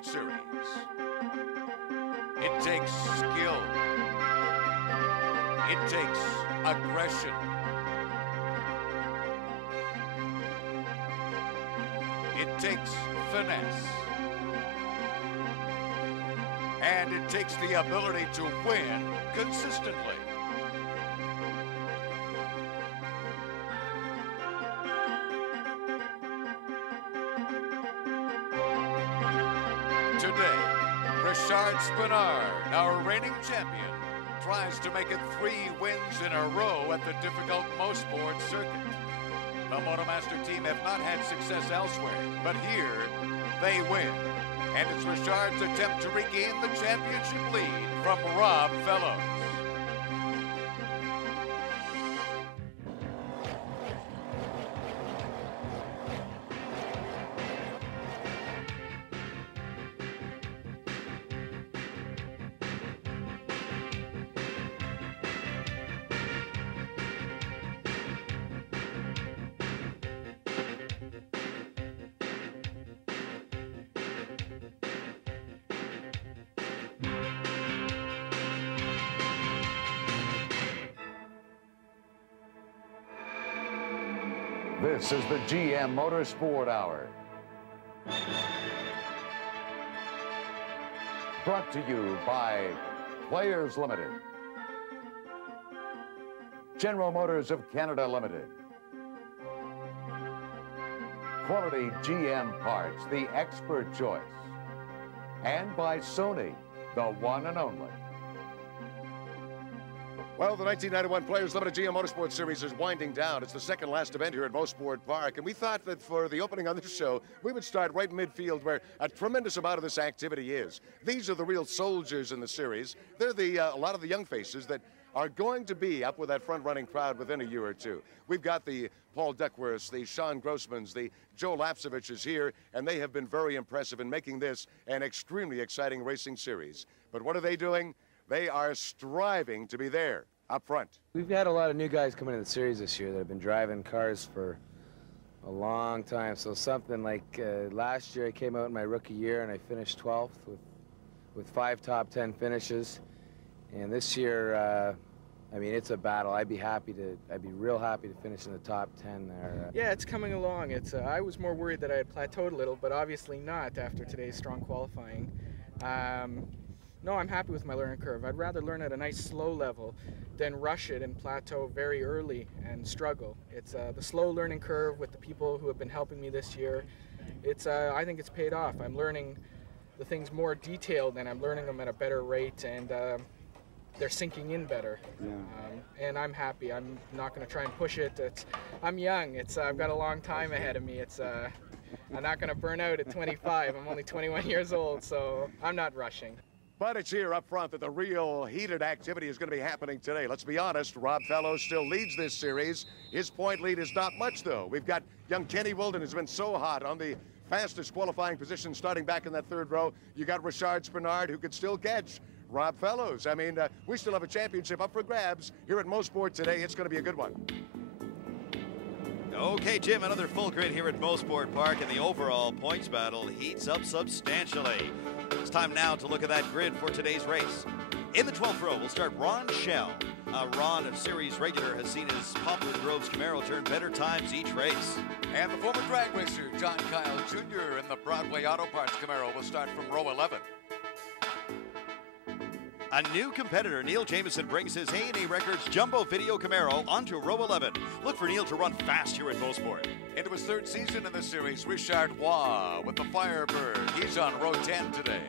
Motorsport Series. It takes skill. It takes aggression. It takes finesse. And it takes the ability to win consistently. Today, Richard Spinard, our reigning champion, tries to make it 3 wins in a row at the difficult Mosport circuit. The Motomaster team have not had success elsewhere, but here they win. And it's Richard's attempt to regain the championship lead from Rob Fellows. This is the GM Motorsport Hour. Brought to you by Players Limited, General Motors of Canada Limited, Quality GM Parts, the expert choice, and by Sony, the one and only. Well, the 1991 Players Limited GM Motorsport Series is winding down. It's the second last event here at Mosport Park, and we thought that for the opening on this show, we would start right in midfield where a tremendous amount of this activity is. These are the real soldiers in the series. They're a lot of the young faces that are going to be up with that front-running crowd within a year or two. We've got the Paul Duckworths, the Sean Grossmans, the Joe LAPCEVICH here, and they have been very impressive in making this an extremely exciting racing series. But what are they doing? They are striving to be there, up front. We've had a lot of new guys coming into the series this year that have been driving cars for a long time. So something like last year I came out in my rookie year and I finished 12th with 5 top 10 finishes. And this year, I mean, it's a battle. I'd be real happy to finish in the top 10 there. Yeah, it's coming along. I was more worried that I had plateaued a little, but obviously not after today's strong qualifying. No, I'm happy with my learning curve. I'd rather learn at a nice slow level than rush it and plateau very early and struggle. It's the slow learning curve with the people who have been helping me this year. I think it's paid off. I'm learning the things more detailed and I'm learning them at a better rate, and they're sinking in better. Yeah. And I'm happy. I'm not going to try and push it. I'm young. I've got a long time ahead of me. I'm not going to burn out at 25. I'm only 21 years old, so I'm not rushing. But it's here up front that the real heated activity is going to be happening today. Let's be honest, Rob Fellows still leads this series. His point lead is not much, though. We've got young Kenny Wilden, who's been so hot on the fastest qualifying position starting back in that third row. You got Richard Spinard, who could still catch Rob Fellows. I mean, we still have a championship up for grabs here at Mosport today. It's going to be a good one. Okay, Jim, another full grid here at Mosport Park, and the overall points battle heats up substantially. It's time now to look at that grid for today's race. In the 12th row, we'll start Ron Schell. Ron, a series regular, has seen his Poplar Groves Camaro turn better times each race. And the former drag racer, John Kyle Jr. in the Broadway Auto Parts Camaro will start from row 11. A new competitor, Neil Jameson, brings his A&A Records Jumbo Video Camaro onto row 11. Look for Neil to run fast here at Mosport. Into his 3rd season in the series, Richard Waugh with the Firebird. He's on row 10 today.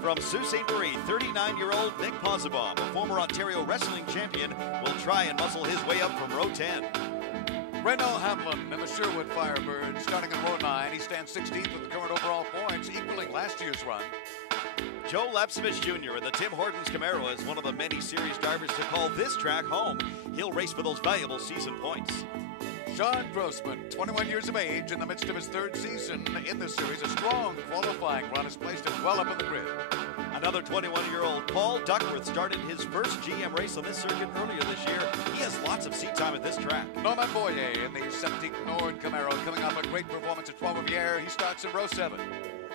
From Sault Ste. Marie, 39-year-old Nick Posabom, a former Ontario wrestling champion, will try and muscle his way up from row 10. Renault Hamlin in the Sherwood Firebird, starting in row 9. He stands 16th with the current overall points, equaling last year's run. Joe LAPCEVICH Jr. in the Tim Hortons Camaro is one of the many series drivers to call this track home. He'll race for those valuable season points. Sean Grossman, 21 years of age, in the midst of his 3rd season in the series. A strong qualifying run has placed him well up in the grid. Another 21-year-old Paul Duckworth started his first GM race on this circuit earlier this year. He has lots of seat time at this track. Norman Boyer in the 17th Nord Camaro, coming off a great performance at Trois-Rivières. He starts in row 7.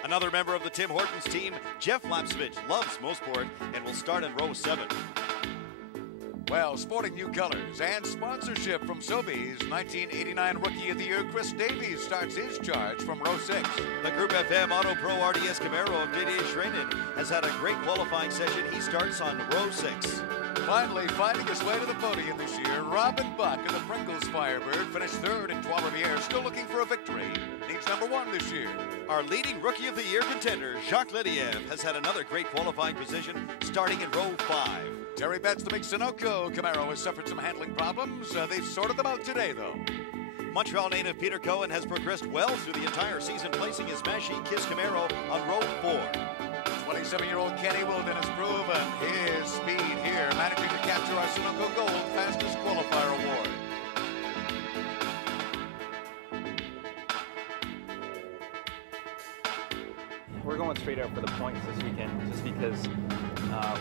Another member of the Tim Hortons team, Jeff LAPCEVICH, loves Mosport and will start in row 7. Well, sporting new colors and sponsorship from Sobeys, 1989 Rookie of the Year Chris Davies starts his charge from row 6. The Group FM Auto Pro RDS Camaro of Didier Schreinen has had a great qualifying session. He starts on row 6. Finally, finding his way to the podium this year, Robin Buck of the Pringles Firebird finished 3rd in Trois Rivières, still looking for a victory. Needs number 1 this year. Our leading Rookie of the Year contender, Jacques Lediev, has had another great qualifying position, starting in row 5. Terry Betts, the big Sunoco Camaro, has suffered some handling problems. They've sorted them out today, though. Montreal native Peter Cohen has progressed well through the entire season, placing his Massey Kiss Camaro on row 4. 27-year-old Kenny Wilden has proven his speed here, managing to capture our Sunoco Gold Fastest Qualifier Award. We're going straight out for the points this weekend just because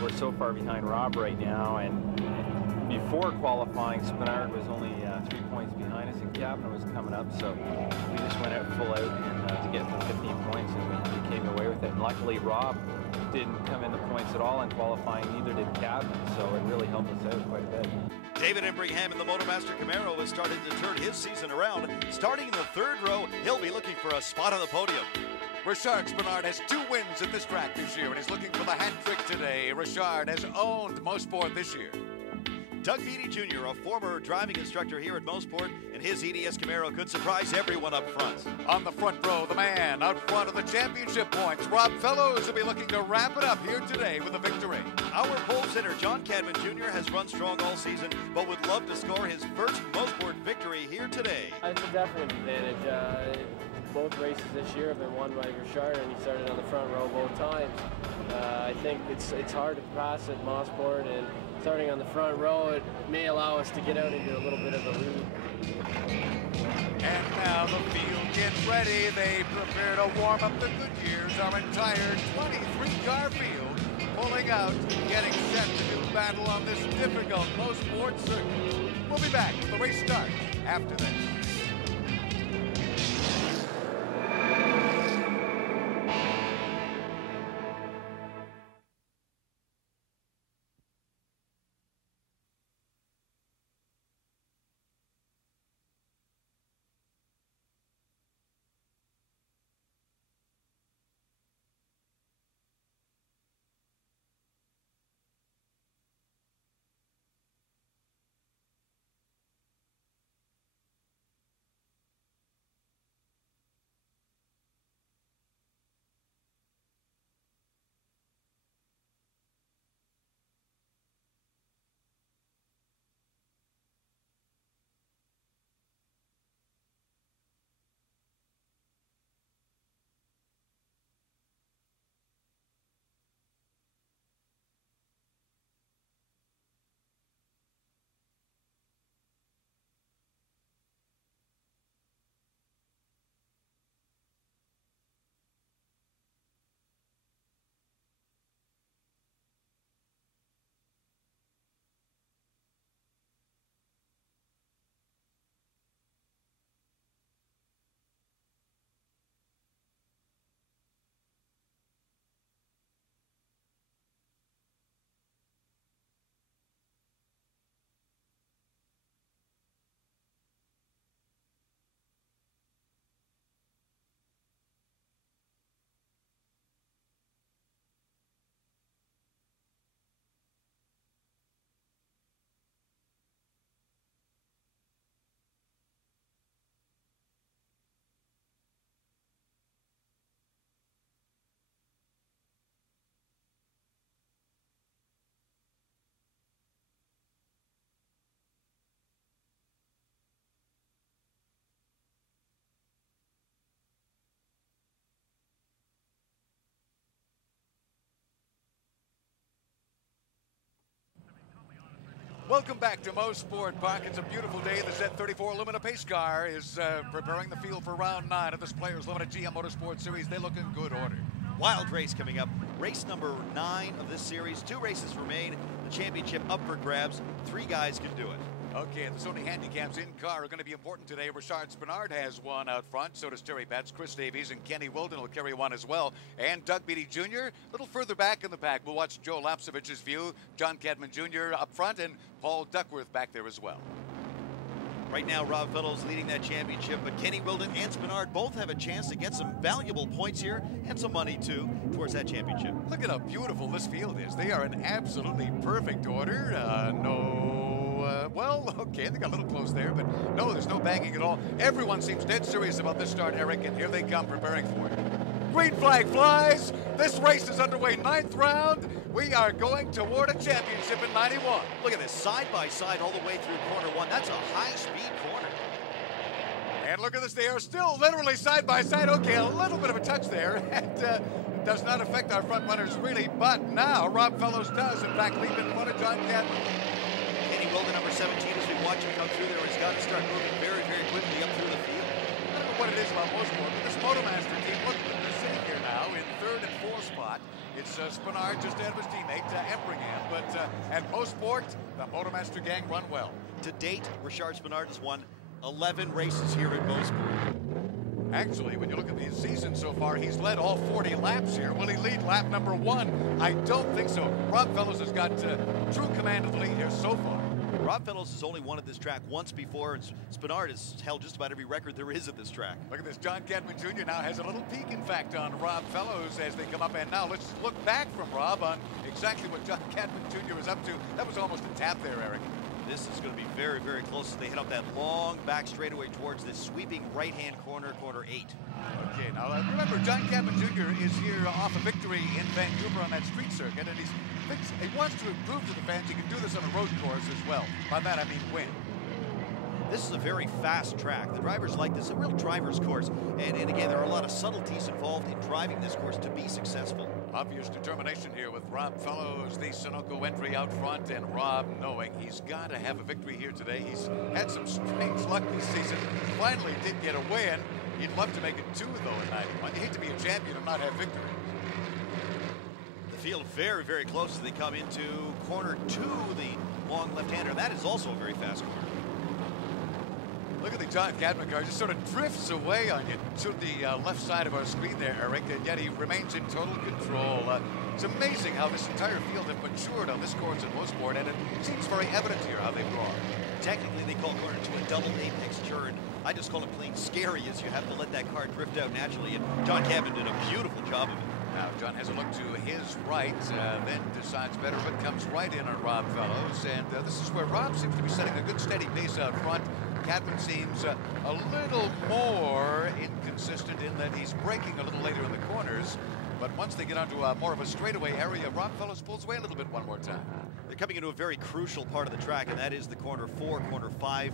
we're so far behind Rob right now, and before qualifying, Spinard was only 3 points behind us and CADMAN was coming up, so we just went out full out and to get the 15 points, and we came away with it. And luckily Rob didn't come in the points at all in qualifying, neither did CADMAN, so it really helped us out quite a bit. David Imbringham in the Motomaster Camaro has started to turn his season around. Starting in the 3rd row, he'll be looking for a spot on the podium. Richard Spinard has 2 wins at this track this year and is looking for the hat trick today. Richard has owned Mosport this year. Doug Beatty Jr., a former driving instructor here at Mosport, and his EDS Camaro could surprise everyone up front. On the front row, the man out front of the championship points, Rob Fellows, will be looking to wrap it up here today with a victory. Our pole sitter, John CADMAN Jr., has run strong all season, but would love to score his first Mosport victory here today. It's a definite advantage. Both races this year have been won by Richard, and he started on the front row both times. I think it's hard to pass at Mosport, and starting on the front row, it may allow us to get out into a little bit of a lead. And now the field gets ready. They prepare to warm up the Goodyears, our entire 23-car field, pulling out, getting set to do battle on this difficult Mosport circuit. We'll be back with the race start after this. Welcome back to Mosport Park. It's a beautiful day. The Z34 Lumina pace car is preparing the field for round 9 of this Players Limited GM Motorsport Series. They look in good order. Wild race coming up. Race number 9 of this series. 2 races remain. The championship up for grabs. 3 guys can do it. Okay, the Sony handicaps in car are going to be important today. Richard Spinard has one out front. So does Terry Betts. Chris Davies and Kenny Wilden will carry one as well. And Doug Beatty Jr. a little further back in the pack. We'll watch Joe LAPCEVICH's view. John Cadman Jr. up front and Paul Duckworth back there as well. Right now, Rob Fellows leading that championship, but Kenny Wilden and Spinard both have a chance to get some valuable points here and some money, too, towards that championship. Look at how beautiful this field is. They are in absolutely perfect order. Well, okay, they got a little close there, but no, there's no banging at all. Everyone seems dead serious about this start, Eric, and here they come preparing for it. Green flag flies. This race is underway, 9th round. We are going toward a championship in 91. Look at this, side by side all the way through corner one. That's a high-speed corner. And look at this, they are still literally side by side. Okay, a little bit of a touch there. And does not affect our front runners really, but now Rob Fellows does, in fact, leap in front of John Cadman. Kenny Wilden, number 17, as we watch him come through there, he's got to start moving very, very quickly up through the field. I don't know what it is about Mosport, but this Motomaster team, look, they're sitting here now in 3rd and 4th spot. It's Spinard just ahead of his teammate, Embringham, but at Mosport, the Motomaster gang run well. To date, Richard Spinard has won 11 races here at Mosport. Actually, when you look at the season so far, he's led all 40 laps here. Will he lead lap number 1? I don't think so. Rob Fellows has got true command of the lead here so far. Rob Fellows has only won at this track once before, and Spinard has held just about every record there is at this track. Look at this. John Cadman Jr. now has a little peek, in fact, on Rob Fellows as they come up. And now let's look back from Rob on exactly what John Cadman Jr. is up to. That was almost a tap there, Eric. This is going to be very, very close as they head up that long back straightaway towards this sweeping right-hand corner, corner 8. Okay, now remember, John Cadman Jr. is here off a victory in Vancouver on that street circuit, and he wants to prove to the fans he can do this on a road course as well. By that, I mean win. This is a very fast track. The drivers like this, a real driver's course. And again, there are a lot of subtleties involved in driving this course to be successful. Obvious determination here with Rob Fellows, the Sunoco entry out front, and Rob knowing he's got to have a victory here today. He's had some strange luck this season. Finally did get a win. He'd love to make it 2, though, in 91. You hate to be a champion and not have victory. The field very, very close as they come into corner 2, the long left-hander. That is also a very fast corner. Look at the John Cadman car, just sort of drifts away on you to the left side of our screen there, Eric, and yet he remains in total control. It's amazing how this entire field has matured on this course at Mosport, and it seems very evident here how they've grown. Technically, they call corner 2 a double apex turn. I just call it plain scary, as you have to let that car drift out naturally, and John Cadman did a beautiful job of it. Now, John has a look to his right, then decides better, but comes right in on Rob Fellows, and this is where Rob seems to be setting a good steady pace out front. Cadman seems a little more inconsistent in that he's braking a little later in the corners, but once they get onto more of a straightaway area, Rob Fellows pulls away a little bit one more time. They're coming into a very crucial part of the track, and that is the corner 4, corner 5.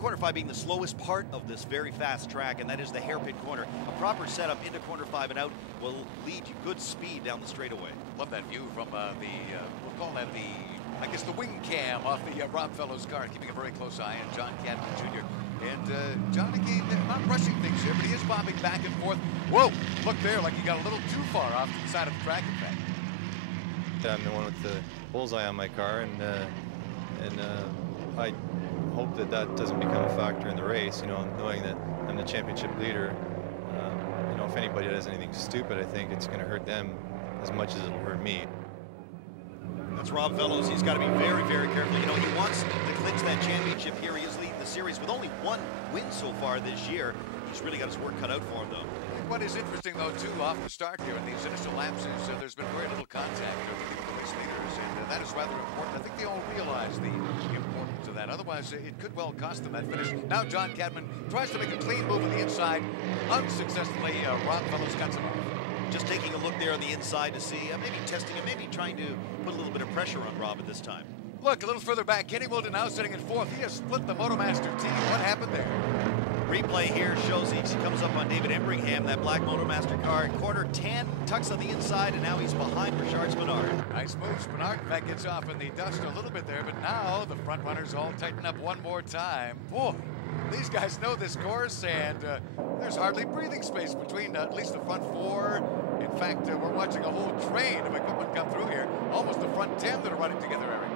Corner 5 being the slowest part of this very fast track, and that is the hairpin corner. A proper setup into corner 5 and out will lead you good speed down the straightaway. Love that view from we'll call that I guess the wing cam off the Rob Fellows car, keeping a very close eye on John Cadman Jr. And John, again, not rushing things here, but he is bobbing back and forth. Whoa, look there, like he got a little too far off to the side of the track, in fact. I'm the one with the bullseye on my car, and I hope that that doesn't become a factor in the race, you know, knowing that I'm the championship leader. You know, if anybody does anything stupid, I think it's going to hurt them as much as it'll hurt me. That's Rob Fellows. He's got to be very, very careful. You know, he wants to clinch that championship here. He is leading the series with only 1 win so far this year. He's really got his work cut out for him, though. What is interesting, though, too, off the start here in these initial laps is there's been very little contact between the race leaders, and that is rather important. I think they all realize the importance of that. Otherwise, it could well cost them that finish. Now John Cadman tries to make a clean move on the inside. Unsuccessfully, Rob Fellows cuts him off. Just taking a look there on the inside to see, maybe testing him, maybe trying to put a little bit of pressure on Rob at this time. Look, a little further back, Kenny Wilden now sitting in 4th. He has split the Motomaster team. What happened there? Replay here shows he comes up on David Embringham, that black Motomaster car. Corner 10, tucks on the inside, and now he's behind Richard Spinard. Nice move. Spinard, in fact, gets off in the dust a little bit there, but now the front runners all tighten up one more time. Boy, these guys know this course, and there's hardly breathing space between at least the front 4. In fact, we're watching a whole train of equipment come through here. Almost the front 10 that are running together, Eric.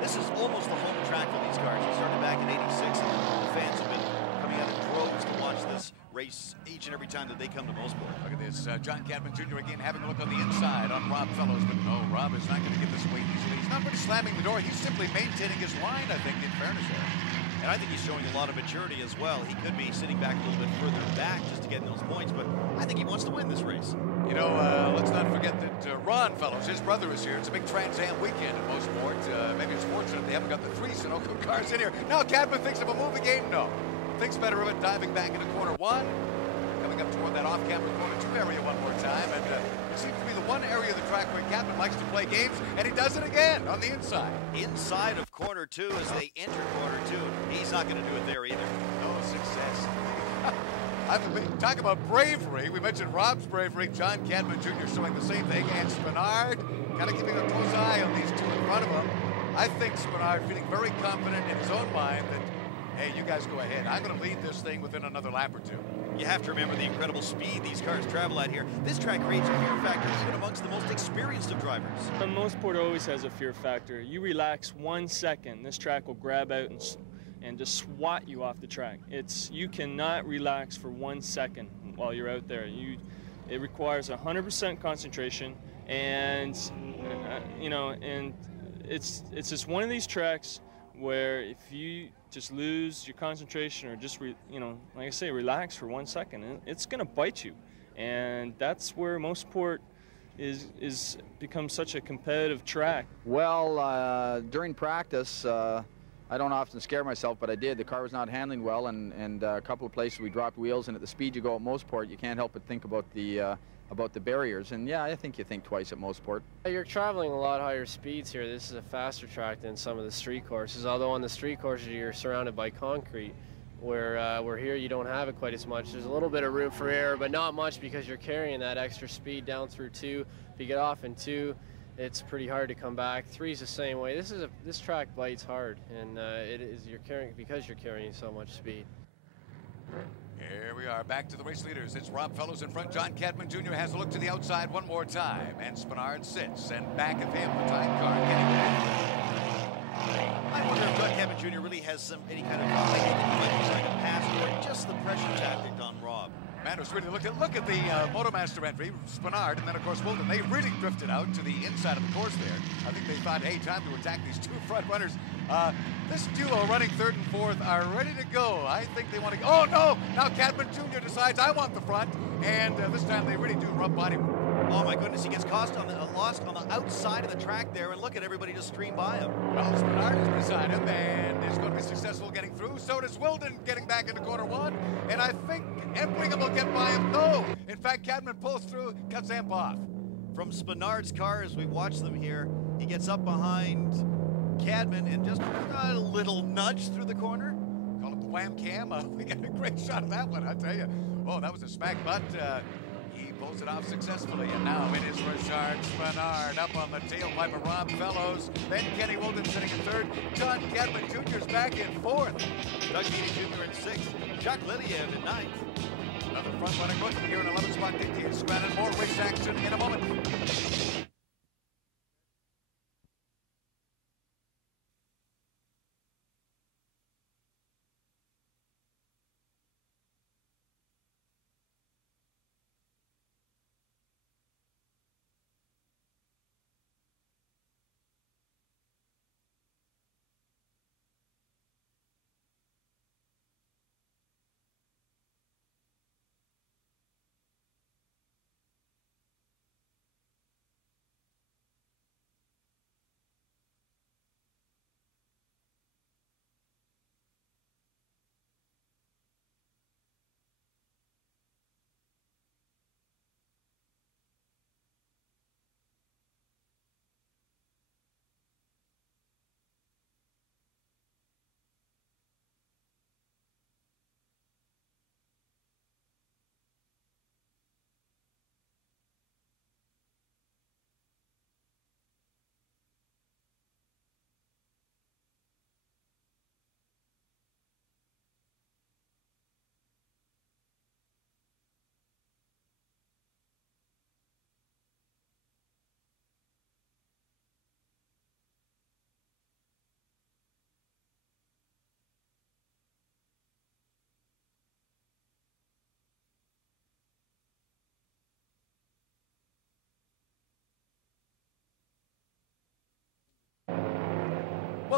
This is almost the home track for these cars. It started back in '86, and the fans have been coming out in droves to watch this race each and every time that they come to Mosport. Look at this, John CADMAN Jr. again having a look on the inside on Rob Fellows, but no, Rob is not going to give this away easily. He's not really slamming the door. He's simply maintaining his line, I think, in fairness there. And I think he's showing a lot of maturity as well. He could be sitting back a little bit further back just to get those points, but I think he wants to win this race. You know, let's not forget that Ron Fellows, his brother, is here. It's a big Trans Am weekend at Mosport. Maybe it's fortunate they haven't got the 3 Sunoco cars in here. Now CADMAN thinks of a movie game? No. Thinks better of it, diving back into corner 1. Coming up toward that off-camera corner 2 area one more time. And it seems to be the one area of the track where CADMAN likes to play games, and he does it again on the inside. Inside of corner 2 as they enter corner 2. He's not going to do it there either. No success. Talk about bravery. We mentioned Rob's bravery. John CADMAN Jr. showing the same thing. And Spinard kind of keeping a close eye on these 2 in front of him. I think Spinard feeling very confident in his own mind that, hey, you guys go ahead. I'm going to lead this thing within another lap or 2. You have to remember the incredible speed these cars travel at here. This track creates a fear factor even amongst the most experienced of drivers. Mosport always has a fear factor. You relax 1 second, this track will grab out and just swat you off the track. You cannot relax for 1 second while you're out there. It requires 100% concentration, and you know, and it's just one of these tracks where if you just lose your concentration or just you know, like I say, relax for 1 second, it's going to bite you. And that's where Mosport is become such a competitive track. Well, during practice, I don't often scare myself, but I did. The car was not handling well, and a couple of places we dropped wheels, and at the speed you go at Mosport, you can't help but think about the barriers. And yeah, I think you think twice at Mosport. You're traveling a lot higher speeds here. This is a faster track than some of the street courses, although on the street courses you're surrounded by concrete, where here you don't have it quite as much. There's a little bit of room for error, but not much because you're carrying that extra speed down through 2. If you get off in 2, it's pretty hard to come back. 3's the same way. This track bites hard, and you're carrying so much speed. Here we are, back to the race leaders. It's Rob Fellows in front. John CADMAN Jr. has a look to the outside one more time, and Spinard sits, and back of him, the time car getting back. I wonder if John CADMAN Jr. really has any kind of thinking that he might be trying to pass or just the pressure tactic on Rob. Man, it's really look at the Motomaster entry, Spinard, and then of course Wilden. They really drifted out to the inside of the course there. I think they thought, hey, time to attack these 2 front runners. This duo running 3rd and 4th are ready to go. I think they want to go. Oh no! Now CADMAN Jr. decides I want the front, and this time they really do rub body work. Oh my goodness, he gets lost on the outside of the track there, and look at everybody just stream by him. Well, Spinard is beside him, and is going to be successful getting through. So does Wilden getting back into corner 1, and I think Emplingham will get by him. No! In fact, CADMAN pulls through, cuts Emp off. From Spinard's car, as we watch them here, he gets up behind CADMAN and just a little nudge through the corner. Call it the wham cam. We got a great shot of that one, I tell you. Oh, that was a smack butt. He pulls it off successfully, and now it is Richard Spinard up on the tailpipe of Rob Fellows. Then Kenny Wilden sitting in 3rd. John CADMAN Jr. is back in 4th. Doug Heaney Jr. in 6th. Jacques Liliev in 9th. Another front-running rookie here in 11th spot. Dickie Scranton. More race action in a moment.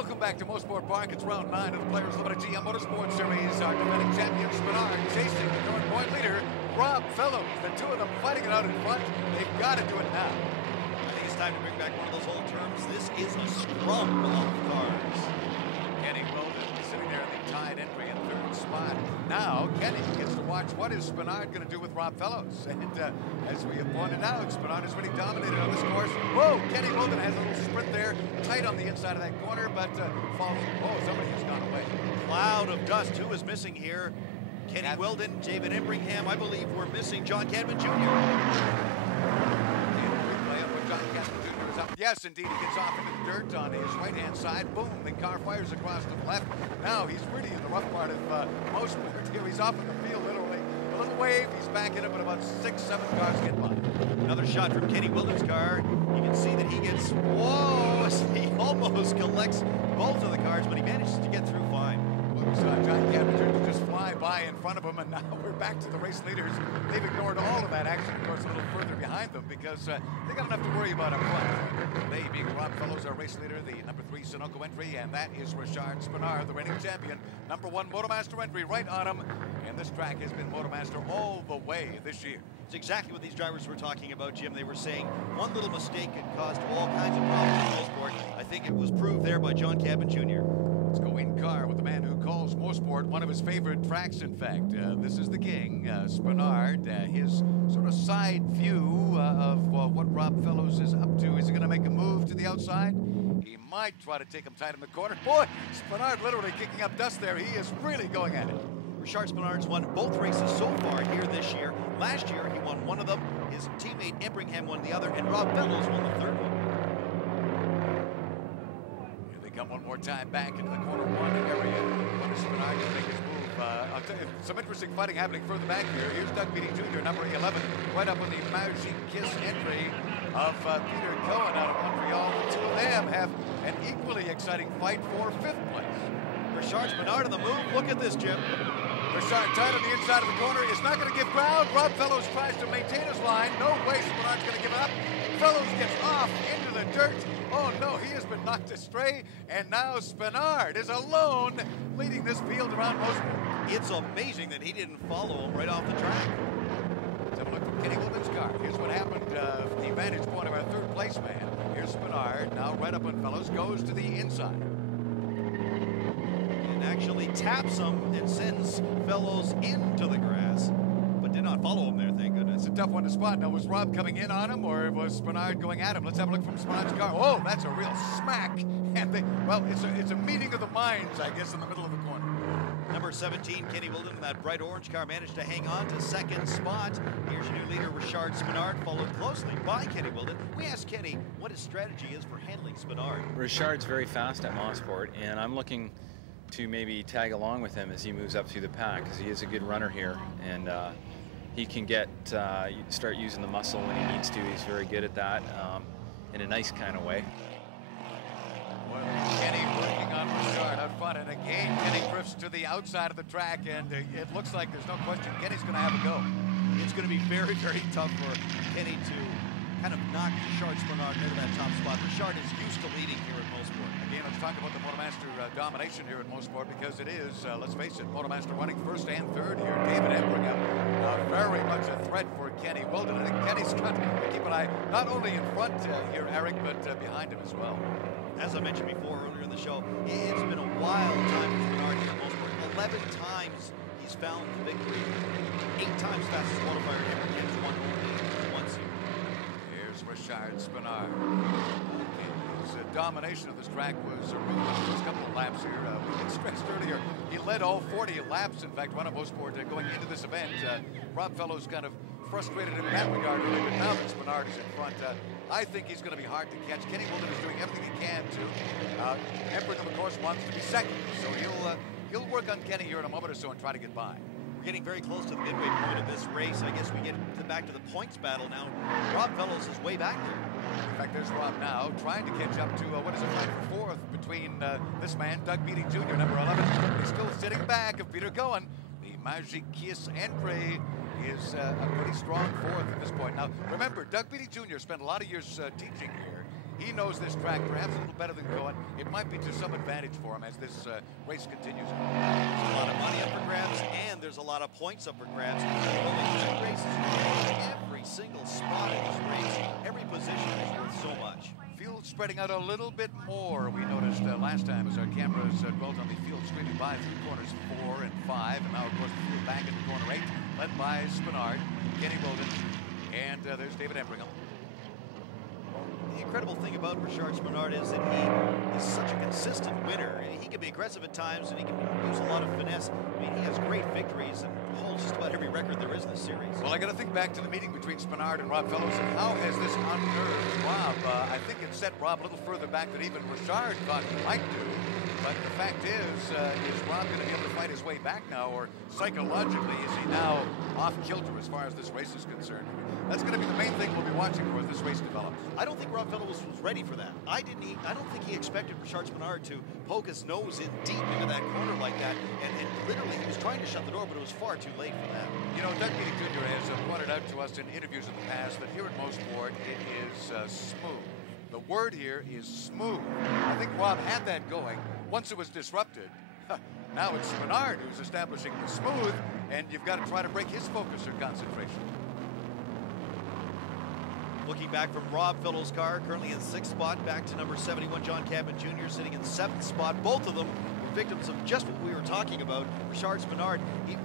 Welcome back to Mosport Park. It's round 9 of the Players Limited GM Motorsport Series. Our defending champion, Spinard, chasing the current point leader, Rob Fellows. The two of them fighting it out in front. They've got to do it now. I think it's time to bring back one of those old terms. This is a scrum of cars. Kenny Wilden sitting there in the tied entry in third spot. Now, Kenny gets to watch what is Spinard going to do with Rob Fellows. And as we have pointed out, Spinard has really dominated on this course. Whoa, Kenny Wilden has a little sprint there, tight on the inside of that corner, but falls. Oh, somebody has gone away. Cloud of dust. Who is missing here? Kenny Wilden, David Embringham. I believe we're missing John CADMAN Jr. Yes, indeed, he gets off into the dirt on his right-hand side. Boom, the car fires across to the left. Now he's really in the rough part of Mosport here. He's off in the field, literally. A little wave, he's back in it, but about 6-7 cars get by. Another shot from Kenny Wilden's car. You can see that he gets, whoa, he almost collects both of the cars, but he manages to get through fine. We saw John CADMAN just fly by in front of him, and now we're back to the race leaders. They've ignored all of that action, of course, a little further behind them because they got enough to worry about up front. They being Rob Fellows, our race leader, the number 3 Sunoco entry, and that is Richard Spinard, the reigning champion. Number 1 Motomaster entry right on him, and this track has been Motomaster all the way this year. It's exactly what these drivers were talking about, Jim. They were saying one little mistake could cause all kinds of problems in Mosport. I think it was proved there by John CADMAN Jr. Let's go in car with the man who calls Mosport one of his favorite tracks, in fact. This is the king, Spinard. His sort of side view of what Rob Fellows is up to. Is he going to make a move to the outside? He might try to take him tight in the corner. Boy, Spinard literally kicking up dust there. He is really going at it. Richard Spinard's won both races so far here this year. Last year, he won one of them. His teammate Embringham won the other, and Rob Fellows won the third one. Come one more time back into the corner 1 area. What is Spinard going to make his move? I'll tell you, some interesting fighting happening further back here. Here's Doug Beatty Jr., number 11, right up on the Magic Kiss entry of Peter Cohen out of Montreal. The two of them have an equally exciting fight for 5th place. Richard Spinard on the move. Look at this, Jim. Richard tight on the inside of the corner. Is not going to give ground. Rob Fellows tries to maintain his line. No way Spinard's going to give up. Fellows gets off into the dirt. Oh no, he has been knocked astray, and now Spinard is alone leading this field around Mosport. It's amazing that he didn't follow him right off the track. Let's have a look from Kenny Wilden's car. Here's what happened from the vantage point of our 3rd place man. Here's Spinard, now right up on Fellows, goes to the inside. And actually taps him and sends Fellows into the grass, but did not follow him there, thank goodness. It's a tough one to spot. Now, was Rob coming in on him, or was Spinard going at him? Let's have a look from Spinard's car. Oh, that's a real smack. And well, it's a meeting of the minds, I guess, in the middle of the corner. Number 17, Kenny Wilden, in that bright orange car, managed to hang on to 2nd spot. Here's your new leader, Richard Spinard, followed closely by Kenny Wilden. We asked Kenny what his strategy is for handling Spinard. Richard's very fast at Mosport, and I'm looking to maybe tag along with him as he moves up through the pack, because he is a good runner here, and he can start using the muscle when he needs to. He's very good at that in a nice kind of way. Well, Kenny working on Richard out front, and again Kenny drifts to the outside of the track, and it looks like there's no question Kenny's going to have a go. It's going to be very, very tough for Kenny to kind of knock Richard Spinard into that top spot. Richard is used to leading here at Mosport. Again, let's talk about the Motomaster domination here at Mosport, because it is, let's face it, Motomaster running 1st and 3rd here. David Embringham, very much a threat for Kenny Wilden. I think Kenny's got to keep an eye not only in front here, Eric, but behind him as well. As I mentioned before earlier in the show, it's been a wild time for Spinard here at Mosport. 11 times he's found the victory. 8 times fastest qualifier ever. He's won once here. Here's Richard Spinard. His domination of this track was ruined in the first couple of laps here. We stressed earlier, he led all 40 laps, in fact, run of Mosport going into this event. Rob Fellows kind of frustrated in that regard, really, but now that Spinard is in front, I think he's going to be hard to catch. Kenny Wilden is doing everything he can to. Embringham, of course, wants to be 2nd, so he'll work on Kenny here in a moment or so and try to get by. We're getting very close to the midway point of this race. I guess we get back to the points battle now. Rob Fellows is way back there. In fact, there's Rob now trying to catch up to what is a fight for 4th between this man, Doug Beatty Jr., number 11. He's still sitting back of Peter Cohen. The Magic Kiss entry is a pretty strong 4th at this point. Now, remember, Doug Beatty Jr. spent a lot of years teaching here. He knows this track perhaps a little better than Cohen. It might be to some advantage for him as this race continues. There's a lot of money up for grabs, and there's a lot of points up for grabs. Only 2 races. Every single spot in this race, every position is worth so much. Field spreading out a little bit more. We noticed last time as our cameras dwelt on the field streaming by through corners 4 and 5, and now of course the field back into corner 8, led by Spinard, Kenny Wilden, and there's David Embringham. The incredible thing about Richard Spinard is that he is such a consistent winner. He can be aggressive at times, and he can use a lot of finesse. I mean, he has great victories and holds just about every record there is in this series. Well, I got to think back to the meeting between Spinard and Rob Fellows, and how has this unnerved Rob? I think it set Rob a little further back than even Richard thought he might do. But the fact is Rob going to be able to fight his way back now, or psychologically, is he now off kilter as far as this race is concerned? That's going to be the main thing we'll be watching for as this race develops. I don't think Rob Fellows was ready for that. I don't think he expected Richard Spinard to poke his nose in deep into that corner like that, and literally he was trying to shut the door, but it was far too late for that. You know, Doug Meany Jr. has pointed out to us in interviews in the past that here at Mosport it is smooth. The word here is smooth. I think Rob had that going. Once it was disrupted, now it's Spinard who's establishing the smooth, and you've got to try to break his focus or concentration. Looking back from Rob Fellows' car, currently in 6th spot, back to number 71, John Cadman Jr., sitting in 7th spot. Both of them were victims of just what we were talking about. Richard Spinard, he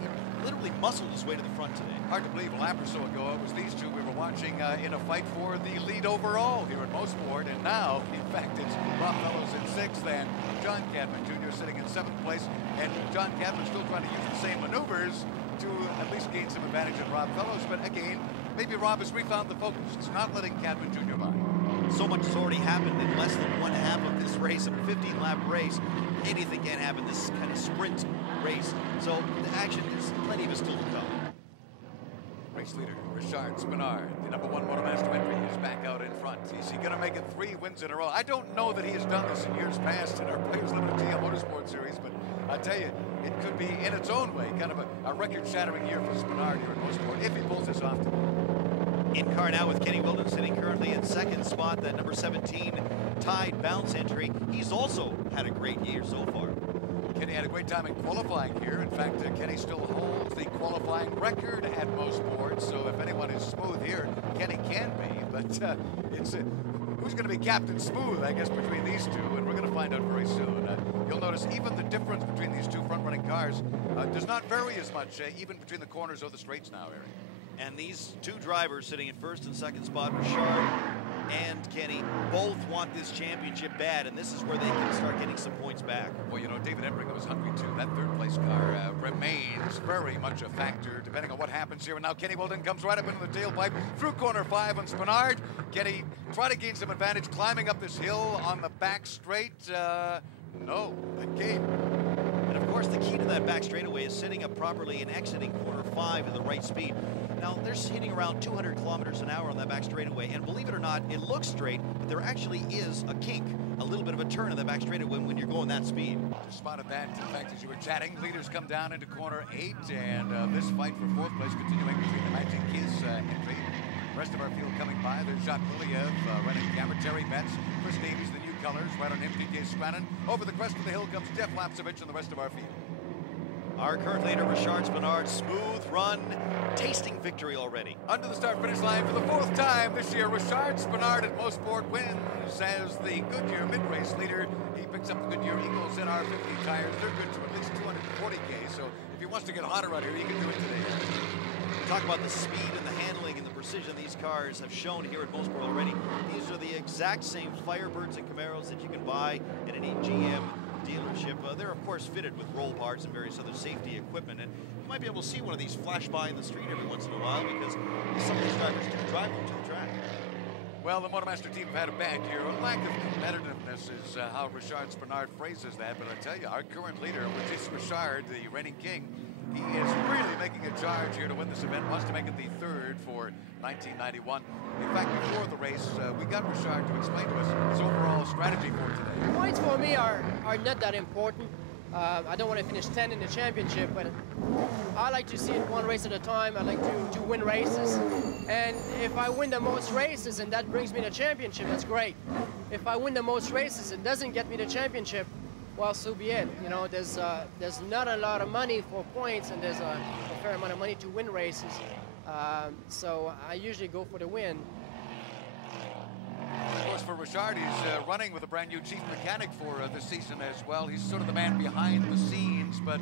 literally muscled his way to the front today. Hard to believe a lap or so ago it was these two we were watching in a fight for the lead overall here at Mosport, and now, in fact, it's Rob Fellows in 6th and John Cadman Jr. sitting in 7th place, and John Cadman still trying to use the same maneuvers to at least gain some advantage of Rob Fellows, but again, maybe Rob has refound the focus. It's not letting Cadman Jr. by. So much has already happened in less than 1/2 of this race, a 15-lap race. Anything can happen, this kind of sprint race. So the action is plenty of it still to come. Race leader, Richard Spinard, the number 1 Motomaster entry, is back out in front. Is he going to make it 3 wins in a row? I don't know that he has done this in years past in our Players Limited GM Motorsport Series, but I tell you, it could be in its own way kind of a record-shattering year for Spinard here at Mosport if he pulls this off today. In car now with Kenny Wilden sitting currently in 2nd spot, that number 17 Tide Bounce entry. He's also had a great year so far. Kenny had a great time in qualifying here. In fact, Kenny still holds the qualifying record at Mosport, so if anyone is smooth here, Kenny can be, but it's who's going to be Captain Smooth, I guess, between these two, and we're going to find out very soon. You'll notice even the difference between these two front-running cars does not vary as much, even between the corners or the straights now, Eric. And these two drivers sitting in 1st and 2nd spot, Richard and Kenny, both want this championship bad, and this is where they can start getting some points back. Well, you know, David Embringham was hungry too. That 3rd place car remains very much a factor, depending on what happens here. And now Kenny Wilden comes right up into the tailpipe through corner 5 on Spinard. Kenny try to gain some advantage, climbing up this hill on the back straight. No, that game. And of course, the key to that back straightaway is sitting up properly and exiting corner 5 at the right speed. Now, they're hitting around 200 kilometers an hour on that back straightaway, and believe it or not, it looks straight, but there actually is a kink, a little bit of a turn in the back straightaway when you're going that speed. Just spotted that. In fact, as you were chatting, leaders come down into corner 8, and this fight for 4th place continuing between the Magic Kiss entry. The rest of our field coming by. There's Jacques Liliev, running camera, Terry Metz, Chris Davies, the newcomers, right on him, PK Scranton. Over the crest of the hill comes Jeff LAPCEVICH and the rest of our field. Our current leader, Richard Spinard, smooth run, tasting victory already. Under the start-finish line for the 4th time this year, Richard Spinard at Mosport wins as the Goodyear mid-race leader. He picks up the Goodyear Eagles NR50 tires. They're good to at least 240K, so if he wants to get hotter out here, he can do it today. Talk about the speed and the handling and the precision these cars have shown here at Mosport already. These are the exact same Firebirds and Camaros that you can buy at any GM dealership. They're of course fitted with roll parts and various other safety equipment, and you might be able to see one of these flash by in the street every once in a while because some of these drivers do drive them to the track. Well, the Motomaster team have had a bad year. A lack of competitiveness is how Richard Spinard phrases that, but I tell you, our current leader, which is Richard, the reigning king, he is really making a charge here to win this event, wants to make it the 3rd for 1991. In fact, before the race, we got Richard to explain to us his overall strategy for today. Points for me are not that important. I don't want to finish 10 in the championship, but I like to see it one race at a time. I like to win races. And if I win the most races and that brings me the championship, that's great. If I win the most races and doesn't get me the championship, well, so be it. You know, there's not a lot of money for points, and there's a fair amount of money to win races. So I usually go for the win. Of course, for Richard, he's running with a brand new chief mechanic for this season as well. He's sort of the man behind the scenes, but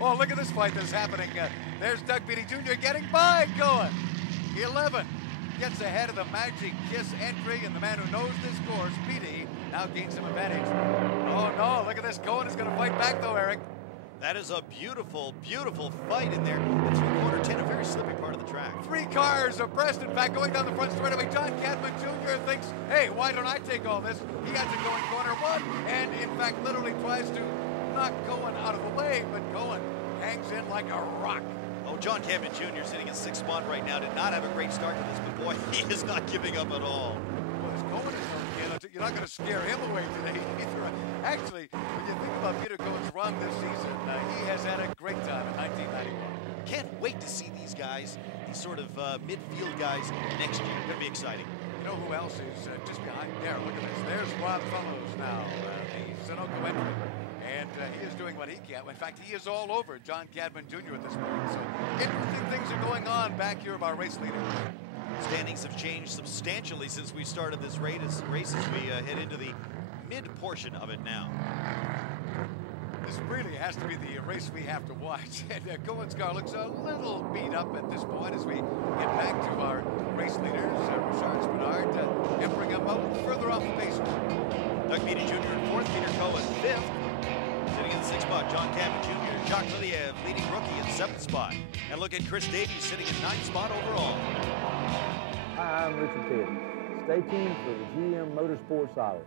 oh, look at this fight that's happening. There's Doug Beatty Jr. getting by, going 11. Gets ahead of the Magic Kiss entry, and the man who knows this course, Beatty, now gains some advantage. Oh no, look at this. Cohen is going to fight back though, Eric. That is a beautiful, beautiful fight in there. The three-quarter 10, a very slippy part of the track. 3 cars abreast, in fact, going down the front straightaway. John Cadman Jr. thinks, hey, why don't I take all this? He has it going corner 1, and in fact, literally tries to knock Cohen out of the way, but Cohen hangs in like a rock. Oh, John Cadman Jr. sitting in 6th spot right now. Did not have a great start to this, but boy, he is not giving up at all. Well, this Cohen is you're not going to scare him away today either. Actually, when you think about Peter Cohen's run this season, he has had a great time in 1991. Can't wait to see these guys, these sort of midfield guys next year. Going to be exciting. You know who else is just behind there? Look at this. There's Rob Fellows now, the Sunoco entry. And he is doing what he can. In fact, he is all over John Cadman Jr. at this point. So interesting things are going on back here of our race leaders. Standings have changed substantially since we started this race as we head into the mid-portion of it now. This really has to be the race we have to watch. And Cohen's car looks a little beat up at this point as we get back to our race leaders. Richard Spinard hampering him up further off the pace. Doug Beatty Jr. in 4th, Peter Cohen 5th. Sitting in the 6th spot, John Cadman Jr. Jacques Liliev leading rookie in 7th spot. And look at Chris Davies sitting in 9th spot overall. Hi, I'm Richard Petty. Stay tuned for the GM Motorsports Hour.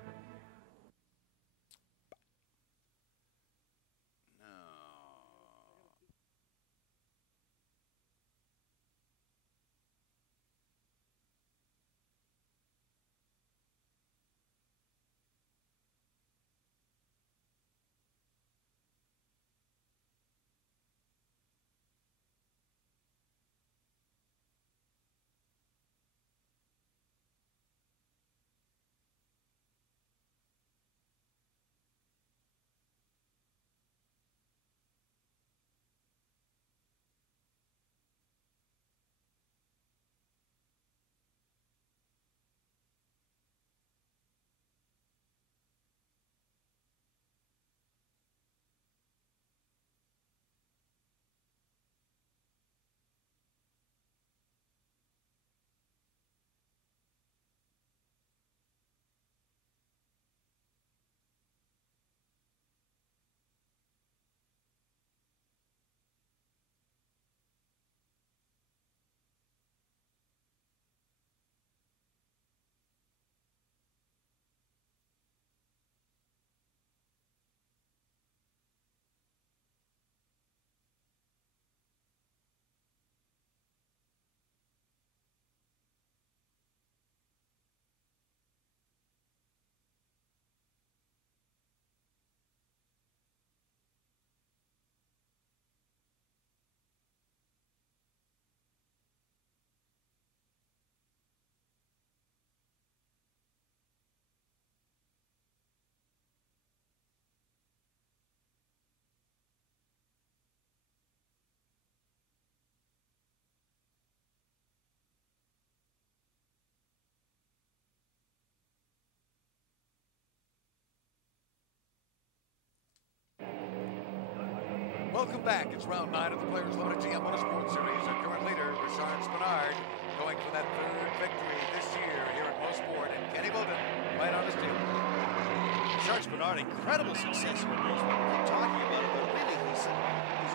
Welcome back. It's round 9 of the Players Limited GM Motorsport Series. Our current leader, Richard Spinard, going for that 3rd victory this year here at Mosport, and Kenny Wilden right on his tail. Richard Spinard, incredible success here at Mosport. We keep talking about it, but really he's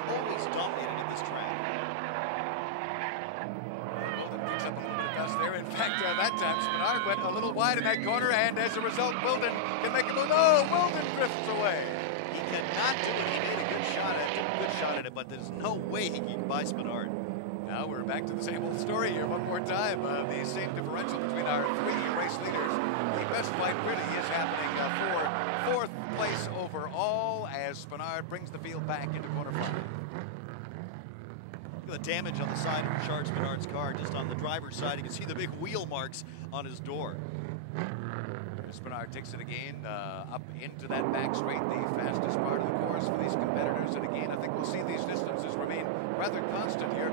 always dominated at this track. Wilden picks up a little bit of dust there. In fact, that time Spinard went a little wide in that corner, and as a result, Wilden can make a move. No, Wilden drifts away. He cannot do it. He made a good shot at it, but there's no way he can buy Spinard. Now we're back to the same old story here one more time. The same differential between our 3 race leaders. The best fight really is happening for 4th place overall as Spinard Spinard brings the field back into corner 5. Look at the damage on the side of Richard Spinard's car. Just on the driver's side, you can see the big wheel marks on his door. Spinard takes it again, up into that back straight, the fastest part of the course for these competitors. And again, I think we'll see these distances remain rather constant here.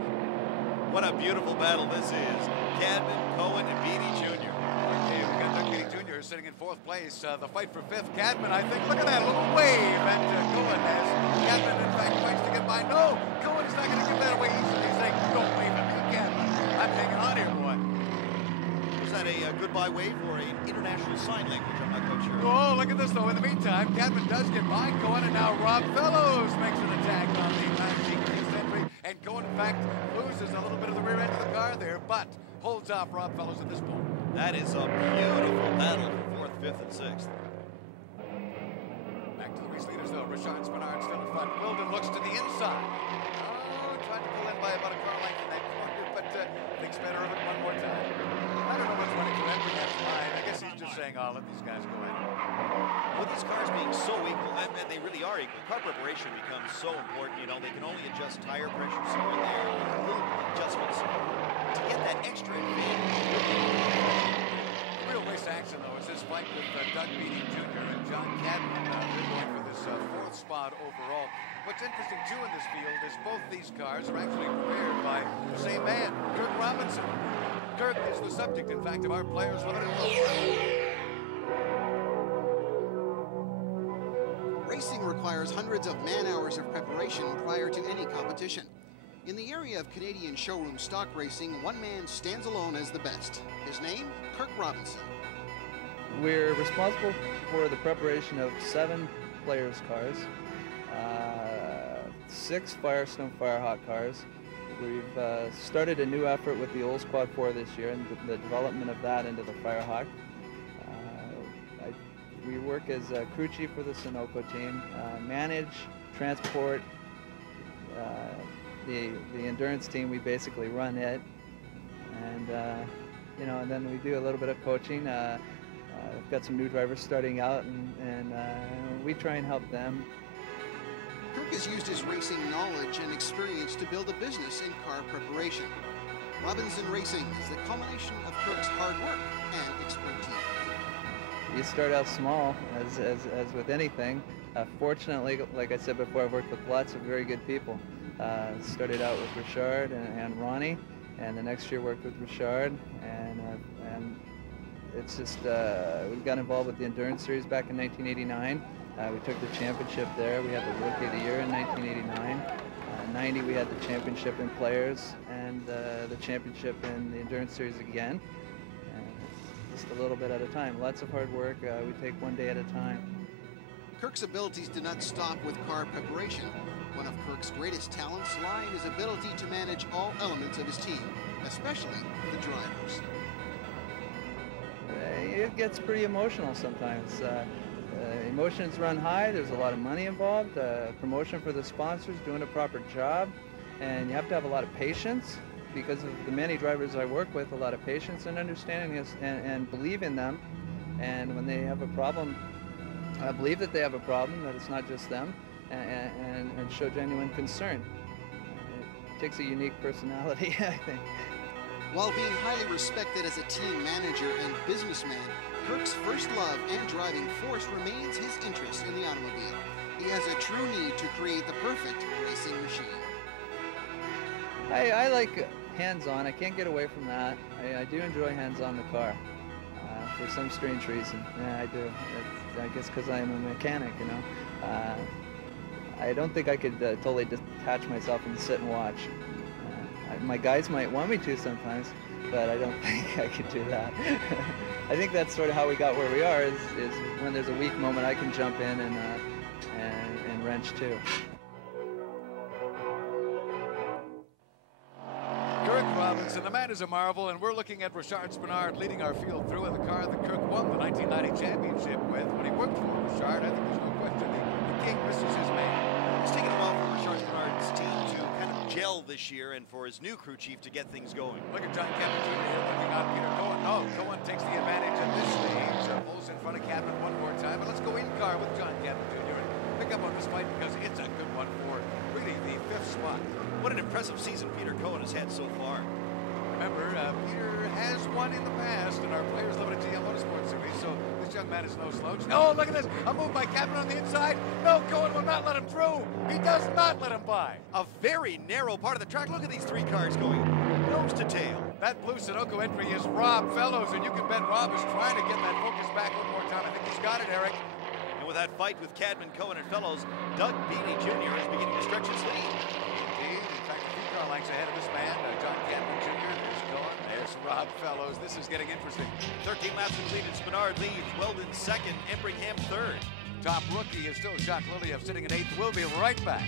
What a beautiful battle this is. CADMAN, Cohen, and Beatty Jr. Okay, we've got Doug Beatty Jr. sitting in 4th place. The fight for 5th. CADMAN, I think, look at that little wave at Cohen as CADMAN, in fact, fights to get by. No, Cohen is not going to give that away easily. He's saying, don't wave at me, CADMAN. I'm hanging on here, boy. Was that a goodbye wave or an international sign language? I'm not quite sure. Oh, look at this, though. In the meantime, CADMAN does get by Cohen, and now Rob Fellows makes an attack on the 19th entry. And Cohen, in fact, loses a little bit of the rear end of the car there, but holds off Rob Fellows at this point. That is a beautiful battle for 4th, 5th, and 6th. Back to the race leaders, though. Richard Spinard still in front. Wilden looks to the inside. Oh, trying to pull in by about a car length in that corner, but thinks better of it one more time. I don't know what's running through Edward's mind. I guess he's just saying, oh, let these guys go in. With these cars being so equal, and they really are equal, car preparation becomes so important. You know, they can only adjust tire pressure here and there, little adjustments to get that extra advantage. The real race action, though, is this fight with Doug Beatty Jr. and John CADMAN. They're going for this 4th spot overall. What's interesting, too, in this field is both these cars are actually prepared by the same man, Kirk Robinson. Kirk is the subject, in fact, of our Players Limited. Racing requires hundreds of man-hours of preparation prior to any competition. In the area of Canadian showroom stock racing, one man stands alone as the best. His name, Kirk Robinson. We're responsible for the preparation of 7 Players cars, 6 Firestone Firehawk cars. We've started a new effort with the old Squad 4 this year and the development of that into the Firehawk. We work as a crew chief for the Sunoco team, manage, transport, the endurance team. We basically run it, and you know, and then we do a little bit of coaching. We've got some new drivers starting out, and we try and help them. Kirk has used his racing knowledge and experience to build a business in car preparation. Robinson Racing is the culmination of Kirk's hard work and expertise. You start out small, as with anything. Fortunately, like I said before, I've worked with lots of very good people. Started out with Richard and Ronnie, and the next year worked with Richard, and it's just, we got involved with the Endurance Series back in 1989. We took the championship there. We had the Rookie of the Year in 1989. 90, we had the championship in Players, and the championship in the Endurance Series again. Just a little bit at a time. Lots of hard work. We take one day at a time. Kirk's abilities do not stop with car preparation. One of Kirk's greatest talents lie in his ability to manage all elements of his team, especially the drivers. It gets pretty emotional sometimes. Emotions run high. There's a lot of money involved. Promotion for the sponsors, doing a proper job, and you have to have a lot of patience. Because of the many drivers I work with, a lot of patience and understanding us and believe in them. And when they have a problem, I believe that they have a problem, that it's not just them, and show genuine concern. It takes a unique personality, I think. While being highly respected as a team manager and businessman, Kirk's first love and driving force remains his interest in the automobile. He has a true need to create the perfect racing machine. I like hands-on. I can't get away from that. I do enjoy hands-on the car for some strange reason. Yeah, I do. I guess because I am a mechanic, you know. I don't think I could totally detach myself and sit and watch. My guys might want me to sometimes, but I don't think I could do that. I think that's sort of how we got where we are, is when there's a weak moment, I can jump in and wrench too. Kirk Robinson, the man is a marvel, and we're looking at Richard Spinard leading our field through in the car that Kirk won the 1990 championship with. When he worked for Richard, I think there's no question the king misses his man. It's taken a while for Richard Spinard's team to kind of gel this year, and for his new crew chief to get things going. Look at John CADMAN Jr. here looking on Peter Cohen. No, Cohen takes the advantage at this stage. Pulls in front of CADMAN one more time, but let's go in car with John CADMAN Jr. and pick up up on this fight because it's a good one for really the 5th spot. What an impressive season Peter Cohen has had so far. Remember, Peter has won in the past in our Players Limited GM Motorsport Series, so this young man is no slouch. Oh, look at this. A move by CADMAN on the inside. No, Cohen will not let him through. He does not let him by. A very narrow part of the track. Look at these 3 cars going nose to tail. That blue Sunoco entry is Rob Fellows, and you can bet Rob is trying to get that focus back one more time. I think he's got it, Eric. And with that fight with CADMAN, Cohen, and Fellows, Doug Beatty Jr. is beginning to stretch his lead. Indeed. In fact, a few car lengths ahead of this man, John CADMAN Jr. There's Cohen. There's Rob Fellows. This is getting interesting. 13 laps completed. Spinard leads. Weldon second. Embringham third. Top rookie is still Jacques Liliev sitting in 8th. We'll be right back.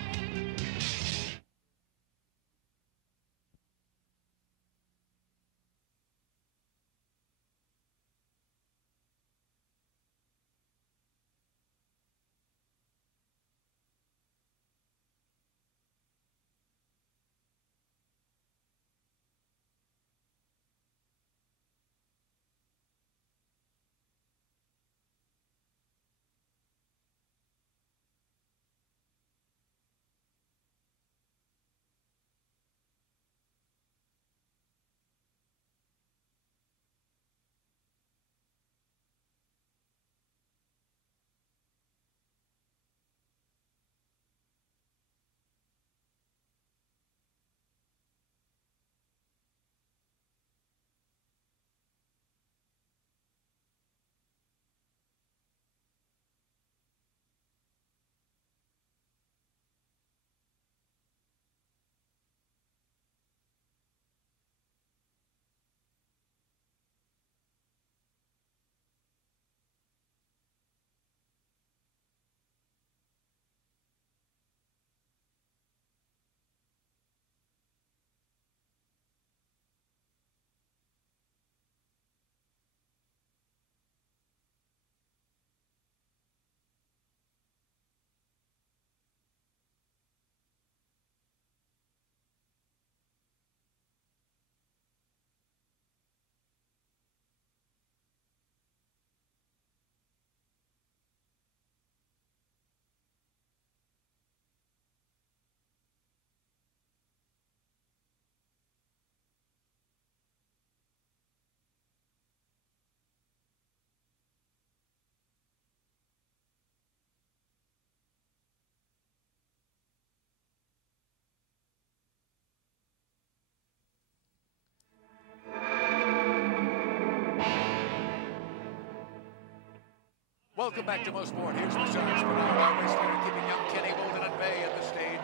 Welcome back to Mosport. Here's Bashar Spinard, our race leader, keeping young Kenny Weldon at bay at the stage.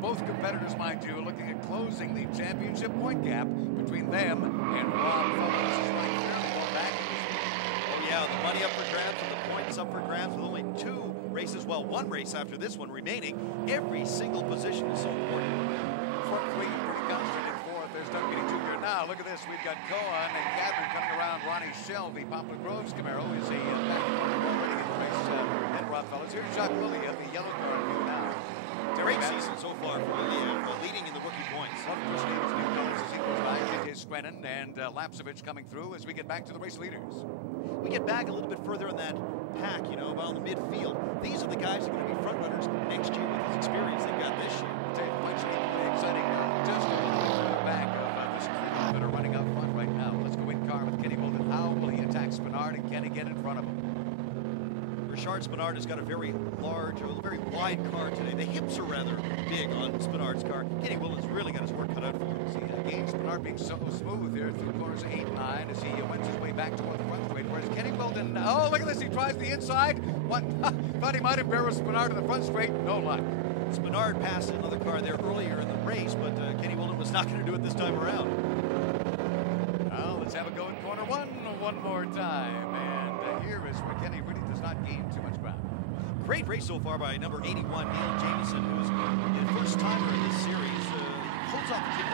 Both competitors, mind you, looking at closing the championship point gap between them and Rob Fellows. Oh yeah, the money up for grabs and the points up for grabs with only 2 races, well, 1 race after this one remaining. Every single position is so important. Front 3 pretty constant in 4th. There's Doug Beatty Jr. Now, look at this. We've got Cohen and CADMAN coming around. Ronnie Shelby, Poplar Groves Camaro is a back and Rob Fellows. Here's Jacques Liliev, the yellow car view now. Great season so far for Liliev, leading in the rookie points. JJ Scranton and LAPCEVICH coming through as we get back to the race leaders. We get back a little bit further in that pack, you know, about the midfield. These are the guys that are going to be front runners next year with his experience they've got this year. I'll tell you, the fight's pretty exciting. Just a little back of this crew that are running up front right now. Let's go in car with Kenny Weldon. How will he attack Spinard, and can he get in front of him? Richard Spinard has got a very large, or a very wide car today. The hips are rather big on Spinard's car. Kenny Weldon's really got his work cut out for him. See, again, Spinard being so smooth here through corners 8 and 9 as he wends his way back toward the front straight. Whereas Kenny Weldon, oh, look at this, he tries the inside. Thought he might embarrass Spinard in the front straight. No luck. Spinard passed another car there earlier in the race, but Kenny Weldon was not going to do it this time around. Well, let's have a go in corner 1 more time. And here is where Kenny really does not gain too much ground. Great race so far by number 81, Neil Jameson, who's the first timer in this series. Holds off the team